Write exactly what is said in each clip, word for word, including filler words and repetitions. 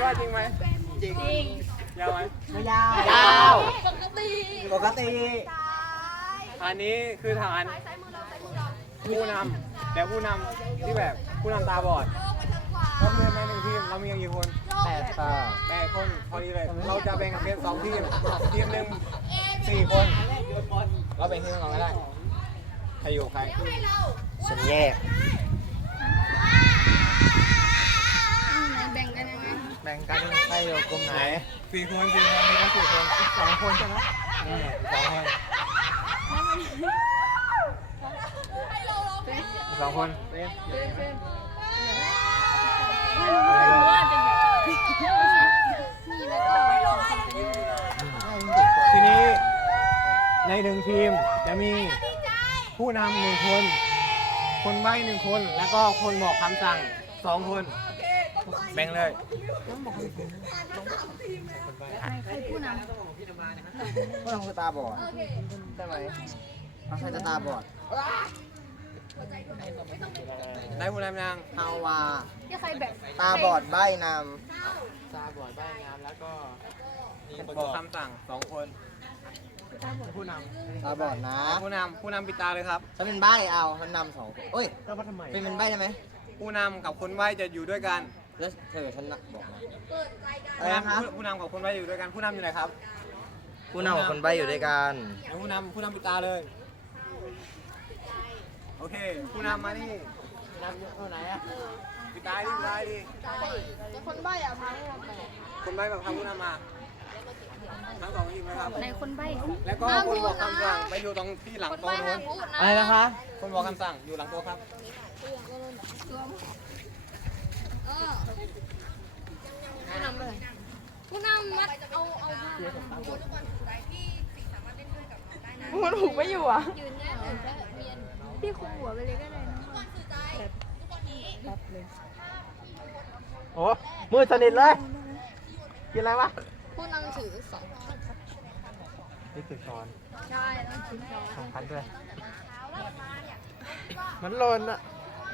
ว่าจริงไหมจริงยาวไหมไม่ยาวยาวปกติปกติอันนี้คือฐานผู้นำแต่ผู้นำที่แบบผู้นำตาบอดก็คือในหนึ่งทีมเรามีกันกี่คนแปดค่ะแปดคนพอดีเลยเราจะแบ่งกันเป็นสองทีมทีมหนึ่งสี่คนเราแบ่งทีมกันก่อนก็ได้ใครอยู่ใครฉันแยกแบ่งกันยังไงแบ่งกันใครอยู่กลุ่มไหนสี่คนสี่คนมีกันสี่คนสองคนใช่ไหมนี่สองคนสองคนทีนี้ในหนึ่งทีมจะมีผู้นำหนึ่งคนคนใบ้หนึ่งคนแล้วก็คนบอกคำสั่งสองคนแบ่งเลยใครผู้นำผู้นำคือตาบอดใช่ไหมเขาใช้ตาบอดได้ผู้นำนางฮาวาตาบอดใบ้นำตาบอดใบ้นำแล้วก็มีบอกคำสั่งสองคนผู้นำตาบอดนะผู้นำผู้นำปิดตาเลยครับฉันเป็นใบ้เอาฉันนำสองคนเอ้ยแล้วทำไมเป็นเป็นใบ้ได้ไหมผู้นำกับคนใบ้จะอยู่ด้วยกันแล้วเธอฉันบอกมาอะไรนะครับผู้นำกับคนใบ้อยู่ด้วยกันผู้นำอยู่ไหนครับผู้นำกับคนใบ้อยู่ด้วยกันผู้นำผู้นำปิดตาเลยโอเคผู้นำมานี่นำอยู่ไหนอะปิดตาดิปิดตาดิคนใบ้อะพังไปคนใบ้แบบทำผู้นำมาทั้งสองทีมนะครับในคนใบ้แล้วก็คนบอกคำสั่งไปอยู่ตรงที่หลังโต๊ะนู้นอะไรนะคะคนบอกคำสั่งอยู่หลังโต๊ะครับผู้นำเลยผู้นำมัดเอาเอามันหูไม่อยู่อ่ะยืนแน่พี่คุมหัวไปเลยก็ได้นะแบบเลยโอ้มือสนิทเลยกินอะไรวะผู้นำถือสองนี่ถือช้อนใช่ต้องถือช้อนสองพันด้วยมันหล่นอ่ะ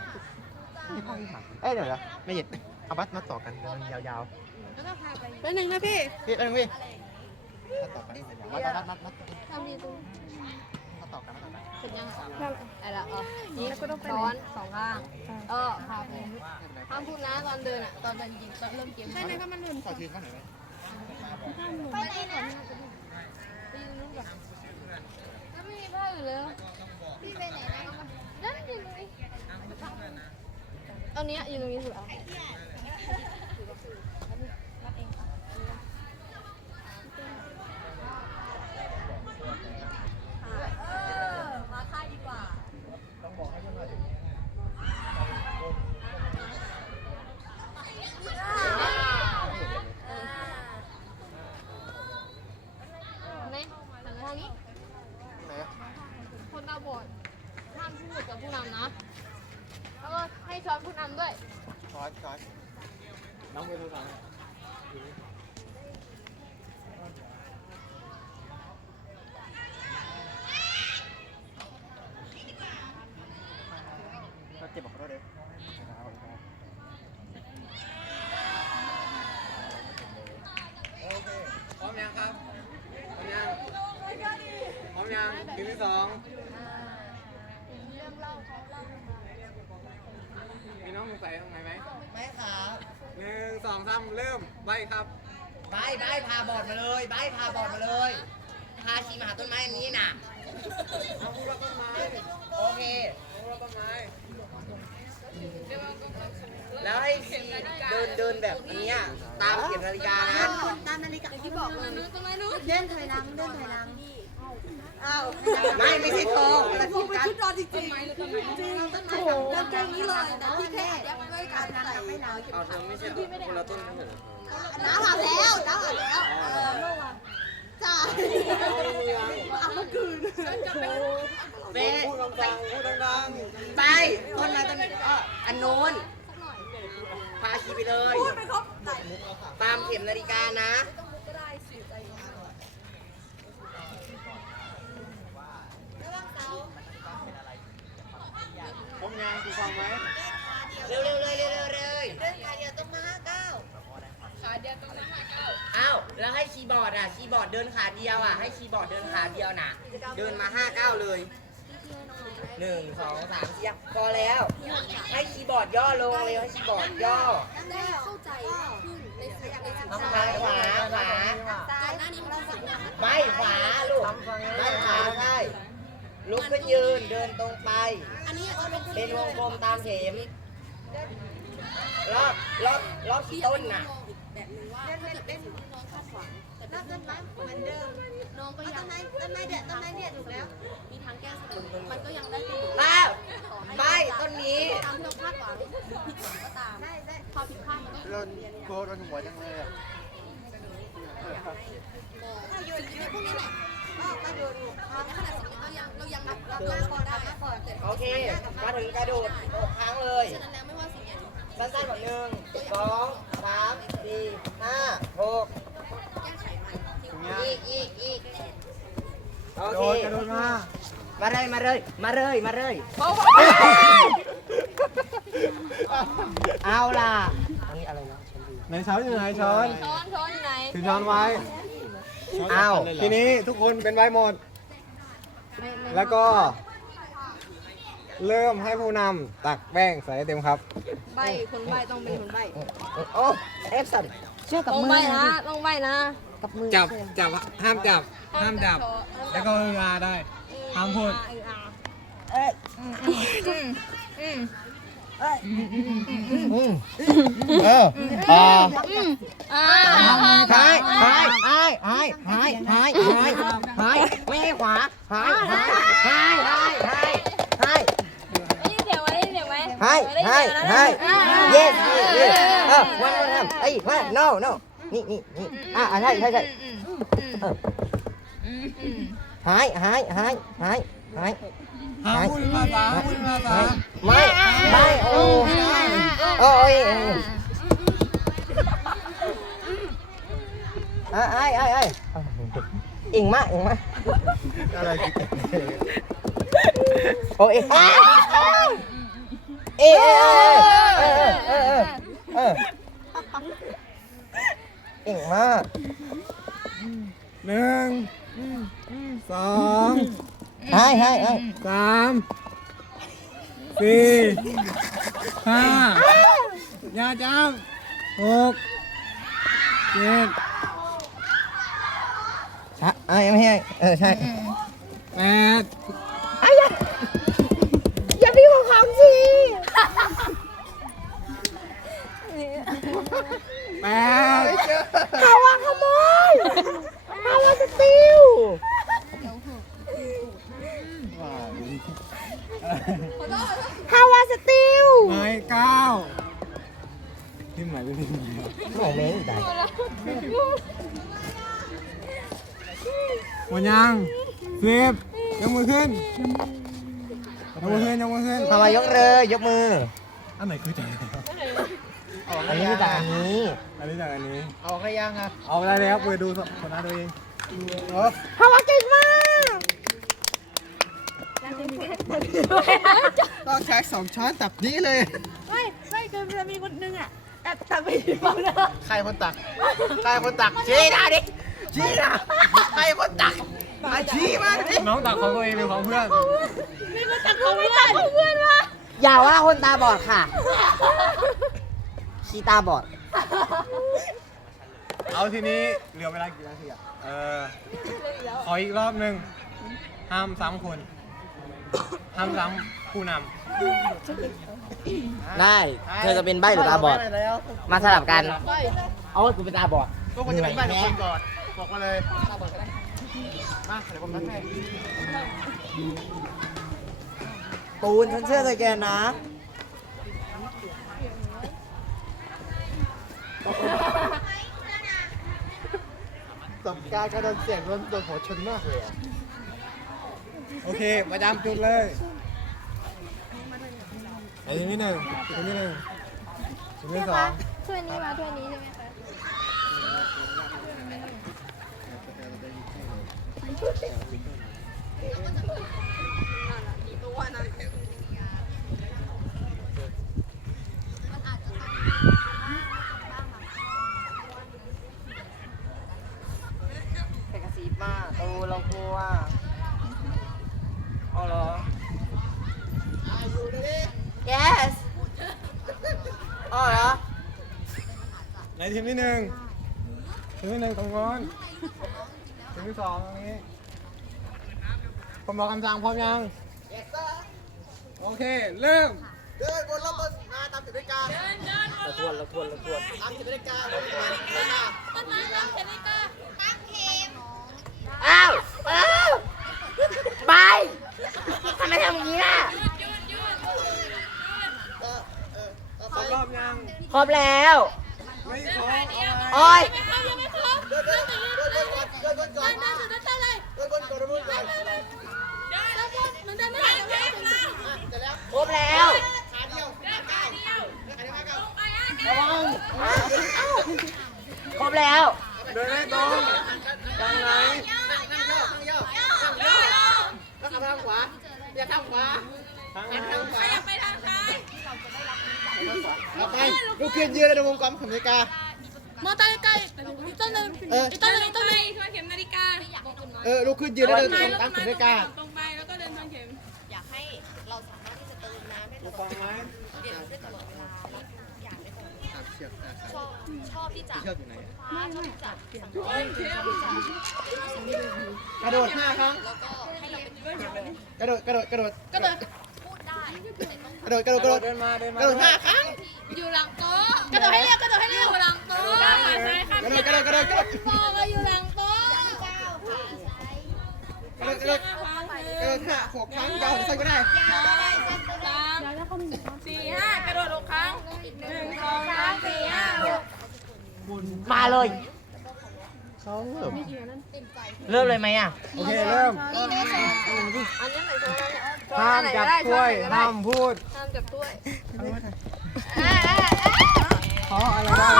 เอ้ยเดี๋ยวนะไม่หยิบเอาบัตรมาต่อกันยาวๆเป็นหนึ่งนะพี่พี่เป็นหนึ่งพี่มาต่อกันมาต่อกันมาต่อกันทำดีตรงมาต่อกันมาต่อกันเสร็จยังอะไรละอ๋อนี่ช้อนสองข้างเออพาไปห้ามพูดนะตอนเดินอ่ะตอนเดินยิงตอนเริ่มเกมไปไหนก็มันเดินขอทีข้างไหนไหมไปไหนก่อนไปยืนนู้นก่อนแล้วไม่มีผ้าอยู่เลยพี่ไปไหนนะนั่นอยู่ตรงนี้ตอนนี้อยู่ตรงนี้สุดแล้วมาค่ายดีกว่าต้องบอกให้กันหน่อยคนตาบอดห้ามพูดกับผู้นำนะแล้วก็ให้ช้อนผู้นำด้วยช้อนช้อนน้องไปดูหน่อยเราเจ็บบอกเขาด้วยโอเคพร้อมยังครับพร้อมยังพร้อมยังทีมที่สองมีน้องสงสัยตรงไหนไหมไม่ครับหนึ่งสองสามเริ่มใบครับใบใบพาบอดมาเลยใบพาบอดมาเลยพาชีมาหาต้นไม้อันนี้น่ะเอาพูดว่าต้นไม้โอเคพูดว่าต้นไม้แล้วให้ชีเดินเดินแบบนี้ตามเข็มนาฬิกานะตามนาฬิกาที่บอกเลยตรงไหนนู้นเดินถอยหลังเดินถอยหลังอ้าวไม่ไม่ใช่โทงแต่พี่เป็นชุดนอนจริงจริงจริงต้นไม้แบบเดินตรงนี้เลยแต่พี่แค่ยัดด้วยการใส่ไม่หนาวเอาเธอไม่ใช่คนละต้นเหรอน้ำหาแล้วน้ำหาแล้วจ้าเอามาคืนเบ๊พูดดังๆพูดดังๆไปต้นมาต้นอันโน้นพาชีไปเลยตามเข็มนาฬิกานะผมยังถูกฟังไหมเร็วเร็วเลยเร็วเร็วเลยเดินขาเดียวต้องมาห้าเก้าขาเดียวอ้าวแล้วให้คีย์บอร์ดอ่ะคีย์บอร์ดเดินขาเดียวอ่ะให้คีย์บอร์ดเดินขาเดียวน่ะเดินมาห้าเก้าเลยหนึ่งสองสามสี่พอแล้ว ให้คีย์บอร์ดย่อลงเลยให้คีย์บอร์ดย่อได้เข้าใจมากขึ้นในสิ่งในสิ่งซ้ายขวาขวาก่อนหน้านี้มันคือสิ่งไม่ขวาลูกไม่ขวาใช่ลุกขึ้นยืนเดินตรงไปอันนี้เอาเป็นเป็นวงกลมตามเข็มรอบรอบรอบที่ต้นน่ะแบบนึงว่าถ้าเกิดเป็นสิ่งที่น้องคาดหวังแต่เป็นต้นไม้เหมือนเดิมน้องก็ยังต้นไม้ต้นไม้เด็ดต้นไม้เนี่ยถูกแล้วมีทางแก้เสมอมันก็ยังได้เป็นป้าใบต้นนี้ตามที่เราคาดหวังหรือผิดหวังก็ตามพอผิดพลาดมันก็โดนโกโดนหัวจังเลยอ่ะถ้าโยนพวกนี้แหละก็โยนในขณะสิ่งนี้เรายังเรายังรับรับก่อนได้โอเคมาถึงกระโดดหกครั้งเลยฉะนั้นแล้วไม่ว่าสิ่งนี้สั้นๆแบบหนึ่งสองสามสี่ห้าหกแก้ไขมันอีกอีกอีกโอโดเคนกระโดดมามาเลยมาเลยมาเลยมาเลยเอาล่ะอันนี้อะไรนะไหนช้อนอยู่ไหนช้อนช้อนช้อนอยู่ไหนถือช้อนไว้เอาทีนี้ทุกคนเป็นใบหมด แล้วก็ เริ่มให้ผู้นำตักแป้งใส่ให้เต็มครับใบคนใบต้องเป็นคนใบโอ้เอฟสันเชื่อกับต้องมือใบนะต้องใบนะกับมือจับจับห้ามจับห้ามจับ แล้วก็เอออาได้ห้ามพูดเอ้ยเอออ่าหายหายหายหายหายหายหายหายไม่ให้ขวาหายหายหายหายหายหายได้ยินเสียงไหมได้ยินเสียงไหมหายหายหาย yes yes เออวันวันทำไอ้มา no no นี่นี่นี่อ่าใช่ใช่ใช่หายหายหายหายหายห้ามพูดภาษาพูดภาษาไม่ไม่โอ้โอ้ยไอ้ไอ้ไอ้ไอ้อิงมาอิงมาอะไรกินโอ้ยเอ๊ะเอ๊ะเออเออเอออิงมาหนึ่งสองให้ให้ให้สามสี่ห้าอย่าจับหกเจ็ดใช่ไอ้ไม่ให้เออใช่แปดอย่าพี่ของคำสิแปดฮาวาขโมยฮาวาสติลฮาวาสติลหมายเก้าที่หมายเป็นที่ไหนโอ้เม้งได้หมดยังสิบยกมือขึ้นยกมือขึ้นยกมือขึ้นทำไมยกเลยยกมืออันไหนคือจากอันนี้จากอันนี้อันนี้จากอันนี้เอาขยังอ่ะเอาได้แล้วเปิดดูผลงานตัวเองเออฮาวาเก่งมากก็ใช้สองช้อนตับนี้เลยไม่ไม่เกินจะมีคนนึงอ่ะแอบตักไปที่บ้านนะใครคนตักใครคนตักชี้หน้าดิชี้หน้าใครคนตักมาชี้มาดิน้องตักของตัวเองหรือของเพื่อนมีคนตักของเพื่อนของเพื่อนวะอย่าว่าคนตาบอดค่ะขี้ตาบอดเอาทีนี้เหลือเวลากี่นาทีอ่ะเออขออีกรอบหนึ่งห้ามซ้ำคนห้ามซ้ำผู้นำได้ เธอจะเป็นใบหรือตาบอด มาสลับกัน เอากูเป็นตาบอดก็ควรจะเป็นใบของคนก่อนบอกมาเลยมาเดี๋ยวผมนัดให้ปูนฉันเชื่อใจแกนะกับการกระโดดเสียงโดนโดนหัวชนมากเลยอ่ะโอเคประจำจุดเลยไอ้ทีนี้หนึ่งทีนี้หนึ่งทีนี้สองถ้วยนี้มาถ้วยนี้ใช่ไหมคะอของครูอ่ะเอาเหรอ yes อ๋อเหรอในทีมที่หนึ่งทีมที่หนึ่งตรงโน้นทีมที่สองตรงนี้ผมบอกคำสั่งพร้อมยัง yes sir โอเค เริ่มเดินบนรอบต้นมาตามสิบนาฬิกาเดินเดินเราทวนเราทวนเราทวนตามสิบนาฬิกาเดินมาเดินมาต้นไม้ตามสิบนาฬิกาตั้งเข็มอ้าวอ้าวไปทำไมทำอย่างนี้ล่ะครบรอบยังครบแล้วไม่ครบโอ้ยเดินเดินเดินเดินก่อนเดินก่อนก่อนเดินเดินเดินเลยเดินบนก่อนเดินบนก่อนเดินเดินมันเดินไม่ได้เดินไม่ได้เสร็จแล้วครบแล้วขาเดียวขาเก้าขาเดียวขาเก้าไประวังครบแล้วเดินให้ตรงยังไงนั่งย่อนั่งย่อนั่งย่อแล้วทางขวาอย่าทางขวาทางไหนทางขวาไปทางซ้ายต่อไปลูกขึ้นยืนในวงกลมของนาฬิกามอเตอร์ไกลต้นนึงต้นนึงต้นนึงทวนเข็มนาฬิกาเออลูกขึ้นยืนในวงกลมตามของนาฬิกาตรงไปแล้วก็เดินทวนเข็มอยากให้เราสามารถที่จะเติมน้ำได้ตดูลอฟัดงไหมเปลี่ยนได้ตลอดเวลาและอยากได้ตลอดเวลาตัดเชือกตัดชอบชอบที่จะเชือกอยู่ไหนฟ้าชอบที่จะสังเกตกระโดดห้าครั้งแล้วก็ให้เราเป็นผู้นำกระโดดกระโดดกระโดดก็เดินพูดได้แต่ต้องกระโดดกระโดดกระโดดเดินมาเดินมากระโดดห้าครั้งอยู่หลังโต๊ะกระโดดให้เร็วกระโดดให้เร็วหลังโต๊ะขาซ้ายข้างกระโดดกระโดดกระโดดกระโดดโต๊ะก็อยู่หลังโต๊ะกระโดดกระโดดกระโดดห้าหกครั้งยาวสั้นก็ได้สามสี่ห้ากระโดดหกครั้งหนึ่งสองสามสี่ห้าหกมาเลยเขาเริ่มเริ่มเลยไหมอ่ะโอเคเริ่มห้ามจับถ้วยห้ามพูดห้ามจับถ้วยเพราะอะไรได้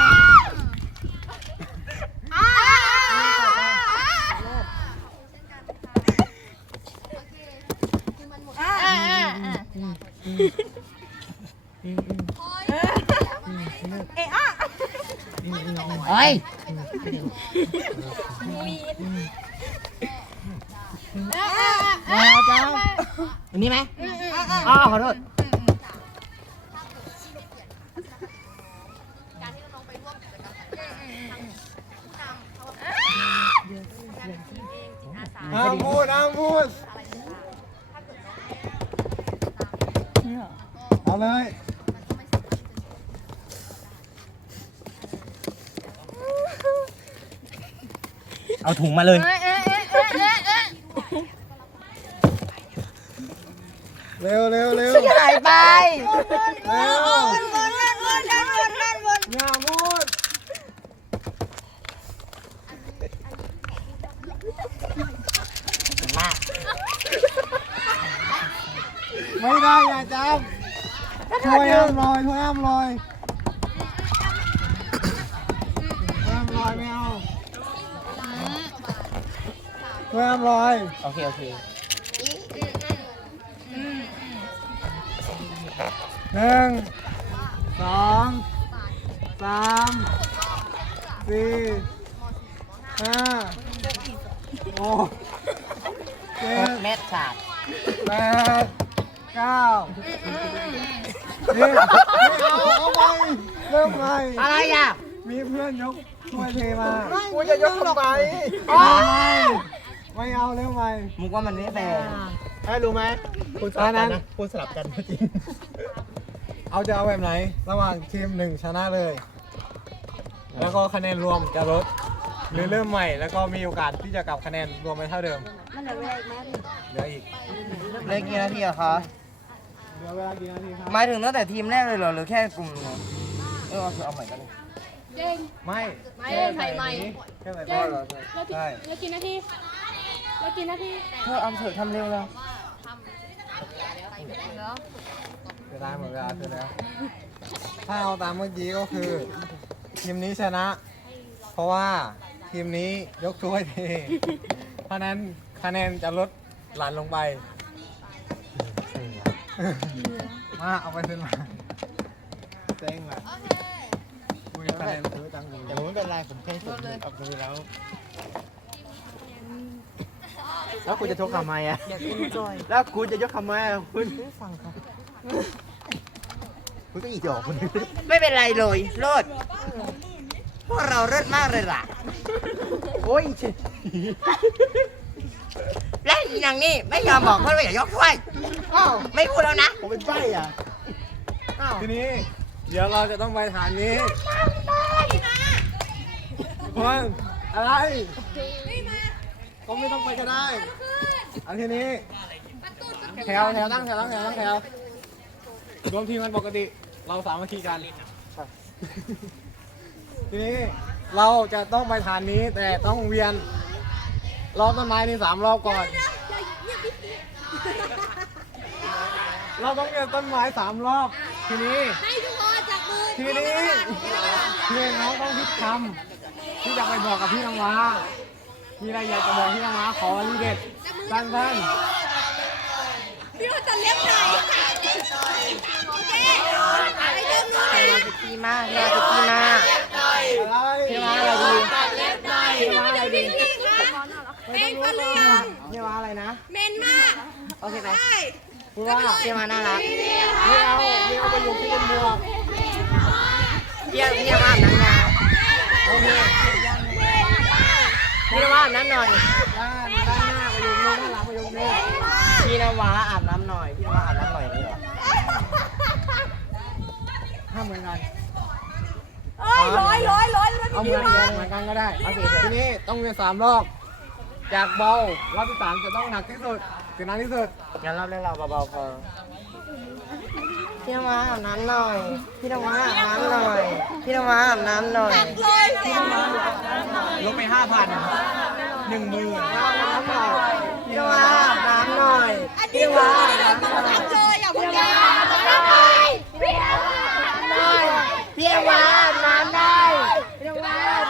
เฮ้ยเอาจ้าอันนี้ไหมอ๋อขอโทษการที่น้องๆไปร่วมกิจกรรมต่างๆทั้งผู้นำเขาการทีมเองจิตอาสาห้ามพูดห้ามพูดอะไรต่างๆถ้าเกิดน้องไม่ได้ตามเอาเลยมันก็ไม่สามารถที่จะเอาถุงมาเลยเร็วเร็วเร็วหายไปเร็วอย่าพูดไม่ได้อย่าจับถ้วยห้ามลอยถ้วยห้ามลอยห้ามลอยไม่เอาถ้วยห้ามลอยโอเค โอเคหนึ่งสองสามสี่ห้าหกเจ็ดเม็ดขาดแปดเก้าสิบไม่เอาเอาไปเริ่มใหม่อะไรอ่ะมีเพื่อนยกถ้วยเทมากูจะยกขึ้นไปไม่ไม่เอาเริ่มใหม่มึงว่ามันไม่แฟร์ให้รู้ไหมคุณสลับกันนะคุณสลับกันจริงเอาจะเอาแบบไหน ระหว่างทีมหนึ่งชนะเลย แล้วก็คะแนนรวมจะลดหรือเริ่มใหม่แล้วก็มีโอกาสที่จะกลับคะแนนรวมไปเท่าเดิมมันเหลือเวลาอีกไหมเหลืออีกเล่นกี่นาทีอะคะเหลือเวลากี่นาทีครับหมายถึงตั้งแต่ทีมแรกเลยเหรอหรือแค่กลุ่มเดียวเออเอาเอาใหม่กันเลยไม่ไม่ใส่ใหม่แค่ใส่อ๋อเหรอใช่แล้วกี่นาทีแล้วกี่นาทีเธอเอาเถอะทำเร็วแล้วเวลาหมดเวลาคือแล้ว ถ้าเอาตามเมื่อกี้ก็คือ ทีมนี้ชนะ เพราะว่าทีมนี้ยกถ้วยเทเพราะนั้นคะแนนจะลดหลั่นลงไป มาเอาไปขึ้นมาเจ๊งว่ะคุยคะแนนซื้อจังเลยแต่ผมไม่เป็นไรผมแค่สุดเอาไปแล้วแล้วคุณจะชกทำไมอ่ะแล้วคุณจะยกทำไมอ่ะคุณฟังครับคุณก็อีกจอกคุณไม่เป็นไรเลยเลิศพวกเราเลิศมากเลยล่ะโอ้ยเฉยและอีนางนี่ไม่ยอมบอกเพื่อนว่าอย่ายกถ้วยอ้าวไม่พูดแล้วนะผมเป็นใบ้อ่ะอ้าวทีนี้ เดี๋ยวเราจะต้องไปฐานนี้คนอะไรก็ไม่ต้องไปก็ได้อันทีนี้แถวแถวตั้งแถวตั้งแถวตั้งแถวรวมทีมกันปกติเราสามัคคีกันทีนี้เราจะต้องไปฐานนี้แต่ต้องเวียนรอบต้นไม้นี่สามรอบก่อน เราต้องเวียนต้นไม้สามรอบทีนี้ให้ทุกคนจับมือทีนี้ทีนี้น้องต้องคิดคำที่จะไปบอกกับพี่น้ำว้ามีอะไรอยากจะบอกพี่น้ำว้าขอวลีเด็ดสั้นพี่ว่าจะเล็บไหนโอเคไปเดินนู้นนาจะกีมากนาจะกีมากๆอะไรพี่น้ำว้าอะไรดีพี่น้ำว้าอะไรดีเองฟันเรียงพี่น้ำว้าอะไรนะเมนมากโอเคไหมใช่พี่ว่าพี่น้ำว้าน่ารักพี่เอาพี่เอาไปอยู่ที่เป็นบวกพี่พี่น้ำว้าอาบน้ำยาโอเคพี่น้ำว้าอาบน้ำหน่อยด้านด้านหน้าไปอยู่นู้นด้านหลังไปอยู่นู้นพี่น้ำว้าอาบน้ำหน่อยพี่น้ำว้าอาบน้ำหน่อยนี่เหรอห้ามเหมือนกันเอ้ยร้อยร้อยร้อยแล้วเอาเหมือนกันเหมือนกันก็ได้ทีนี้ต้องเวียนสามรอบจากเบารอบที่สามจะต้องหนักที่สุดถึงหนักที่สุดงั้นรอบแรกเราเบาๆพอพี่น้ำว้าอาบน้ำหน่อยพี่น้ำว้าอาบน้ำหน่อยพี่น้ำว้าอาบน้ำหน่อยเลยเสียลบไปห้าพันหนึ่งหมื่นอาบน้ำหน่อยพี่น้ำว้าอาบน้ำหน่อยพี่น้ำว้าอาบน้ำหน่อยเล